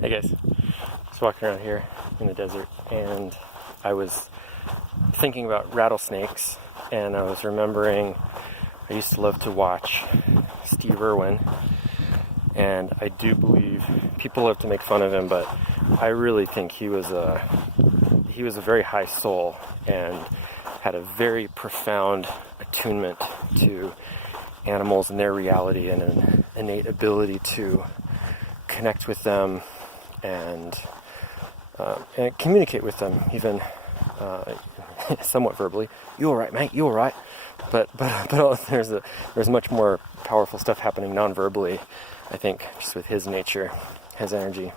Hey guys, just walking around here in the desert, and I was thinking about rattlesnakes, and I was remembering I used to love to watch Steve Irwin, and I do believe people love to make fun of him, but I really think he was a very high soul and had a very profound attunement to animals and their reality and an innate ability to connect with them and communicate with them, even somewhat verbally. You all right, mate? You all right? But there's much more powerful stuff happening non-verbally, I think, just with his nature, his energy.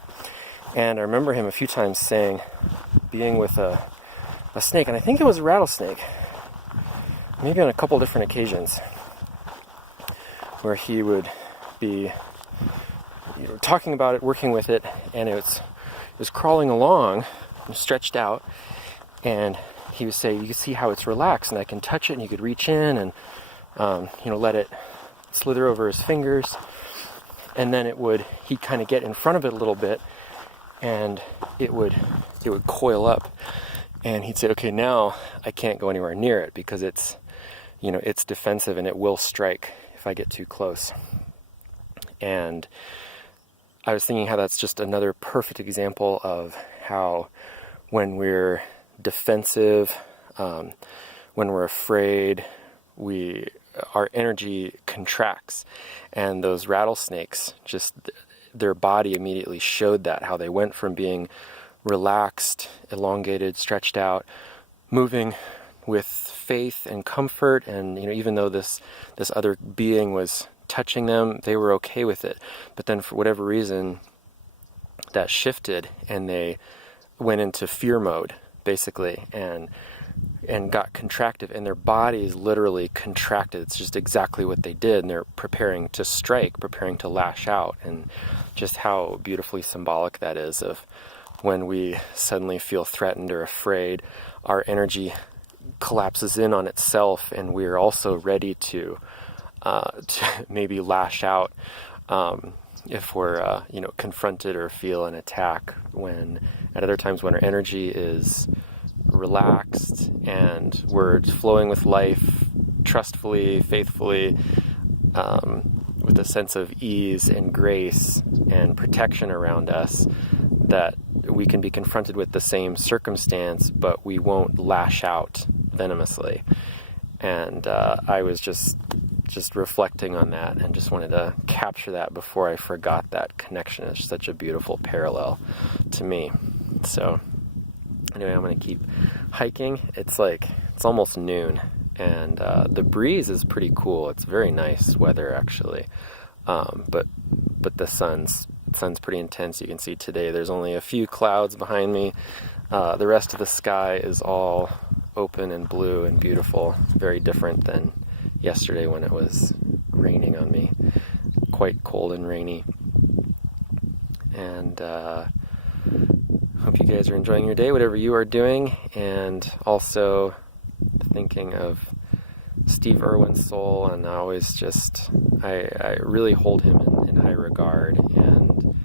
And I remember him a few times saying, being with a snake, and I think it was a rattlesnake, maybe on a couple different occasions, where he would be talking about it, working with it, and it was crawling along, stretched out, and he would say, you can see how it's relaxed, and I can touch it, and you could reach in and let it slither over his fingers, and then he'd kind of get in front of it a little bit, and it would coil up, and he'd say, okay, now I can't go anywhere near it because it's defensive and it will strike if I get too close. And I was thinking how that's just another perfect example of how when we're defensive, when we're afraid, our energy contracts. And those rattlesnakes, just their body immediately showed that, how they went from being relaxed, elongated, stretched out, moving with faith and comfort, and even though this other being was touching them, they were okay with it. But then for whatever reason, that shifted, and they went into fear mode, basically, and got contractive, and their bodies literally contracted. It's just exactly what they did, and they're preparing to strike, preparing to lash out, and just how beautifully symbolic that is of when we suddenly feel threatened or afraid, our energy collapses in on itself, and we're also ready to maybe lash out if we're confronted or feel an attack. When at other times when our energy is relaxed and we're flowing with life trustfully, faithfully, with a sense of ease and grace and protection around us, that we can be confronted with the same circumstance, but we won't lash out venomously. And I was just reflecting on that, and just wanted to capture that before I forgot that connection. It's such a beautiful parallel to me. So anyway, I'm going to keep hiking. It's almost noon, and the breeze is pretty cool. It's very nice weather, actually. But the sun's pretty intense. You can see today there's only a few clouds behind me. The rest of the sky is all open and blue and beautiful. Very different than yesterday when it was raining on me. Quite cold and rainy. And hope you guys are enjoying your day, whatever you are doing, and also thinking of Steve Irwin's soul, and I really hold him in high regard, and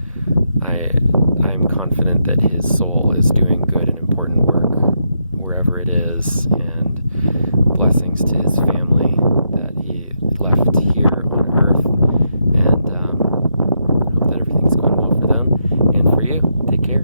I'm confident that his soul is doing good and important work wherever it is, and blessings to his family that he left here on earth, and hope that everything's going well for them and for you. Take care.